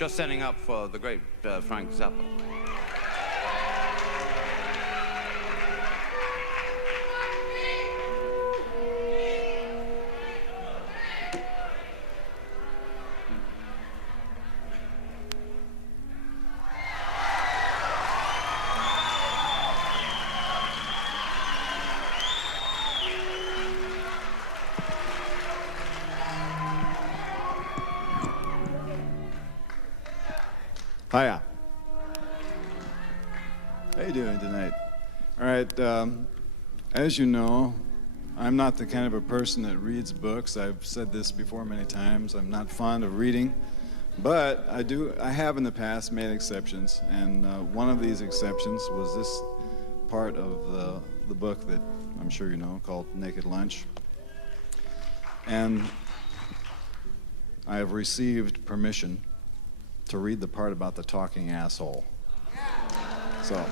Just setting up for the great Frank Zappa. Hiya. How you doing tonight? All right, as you know, I'm not the kind of a person that reads books. I've said this before many times. I'm not fond of reading, but I have in the past made exceptions, and one of these exceptions was this part of the book that I'm sure you know, called Naked Lunch. And I have received permission to read the part about the talking asshole. So,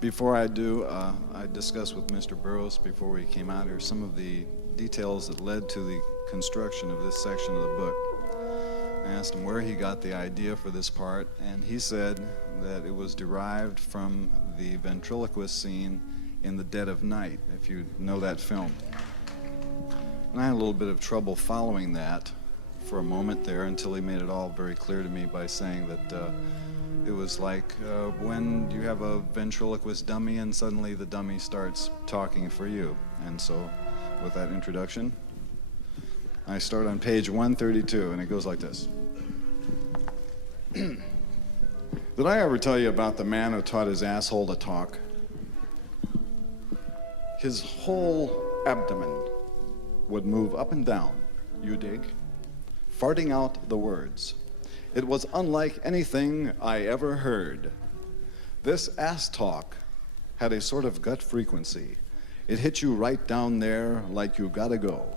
before I do, I discussed with Mr. Burroughs before we came out here some of the details that led to the construction of this section of the book. I asked him where he got the idea for this part, and he said that it was derived from the ventriloquist scene in The Dead of Night, if you know that film. And I had a little bit of trouble following that for a moment there until he made it all very clear to me by saying that it was like when you have a ventriloquist dummy and suddenly the dummy starts talking for you. And so with that introduction, I start on page 132, and it goes like this. Did I ever tell you about the man who taught his asshole to talk? His whole abdomen would move up and down, you dig? Farting out the words. It was unlike anything I ever heard. This ass talk had a sort of gut frequency. It hit you right down there like you gotta go.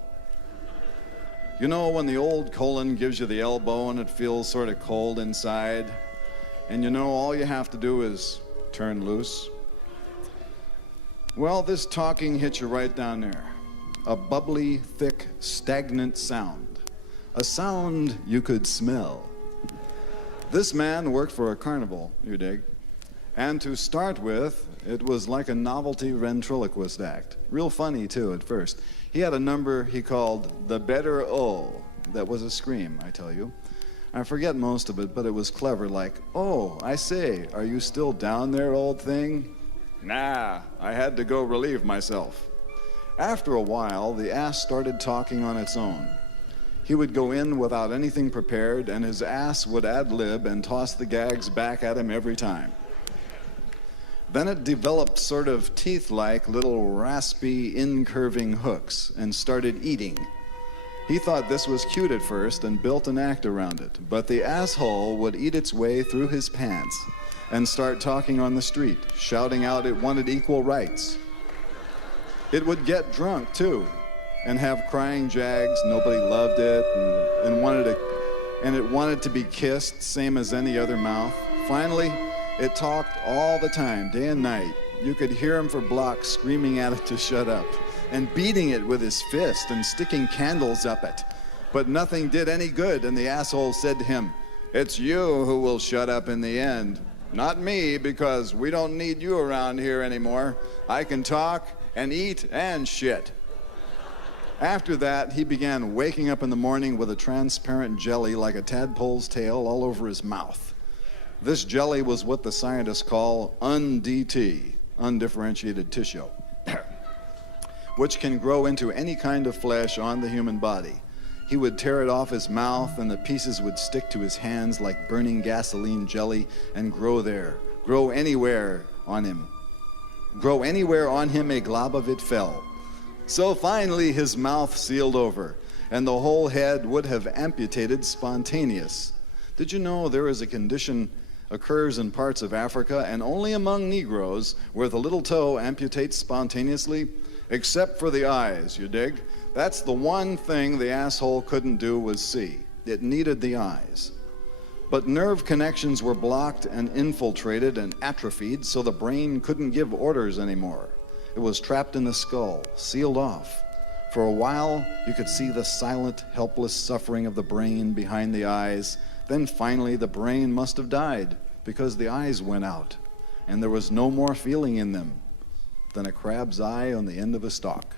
You know when the old colon gives you the elbow and it feels sort of cold inside, and you know all you have to do is turn loose? Well, this talking hit you right down there. A bubbly, thick, stagnant sound. A sound you could smell. This man worked for a carnival, you dig? And to start with, it was like a novelty ventriloquist act. Real funny, too, at first. He had a number he called the Better O. That was a scream, I tell you. I forget most of it, but it was clever, like, "Oh, I say, are you still down there, old thing?" "Nah, I had to go relieve myself." After a while, the ass started talking on its own. He would go in without anything prepared, and his ass would ad-lib and toss the gags back at him every time. Then it developed sort of teeth-like little raspy, incurving hooks and started eating. He thought this was cute at first and built an act around it, but the asshole would eat its way through his pants and start talking on the street, shouting out it wanted equal rights. It would get drunk, too, and have crying jags. Nobody loved it, and it wanted to be kissed, same as any other mouth. Finally, it talked all the time, day and night. You could hear him for blocks screaming at it to shut up, and beating it with his fist and sticking candles up it. But nothing did any good, and the asshole said to him, "It's you who will shut up in the end. Not me, because we don't need you around here anymore. I can talk and eat and shit." After that, he began waking up in the morning with a transparent jelly like a tadpole's tail all over his mouth. This jelly was what the scientists call UNDT, undifferentiated tissue, which can grow into any kind of flesh on the human body. He would tear it off his mouth, and the pieces would stick to his hands like burning gasoline jelly and grow there, grow anywhere on him. Grow anywhere on him, a glob of it fell. So finally his mouth sealed over, and the whole head would have amputated spontaneous. Did you know there is a condition occurs in parts of Africa and only among Negroes where the little toe amputates spontaneously? Except for the eyes, you dig? That's the one thing the asshole couldn't do was see. It needed the eyes. But nerve connections were blocked and infiltrated and atrophied, so the brain couldn't give orders anymore. It was trapped in the skull, sealed off. For a while, you could see the silent, helpless suffering of the brain behind the eyes. Then finally, the brain must have died because the eyes went out, and there was no more feeling in them than a crab's eye on the end of a stalk.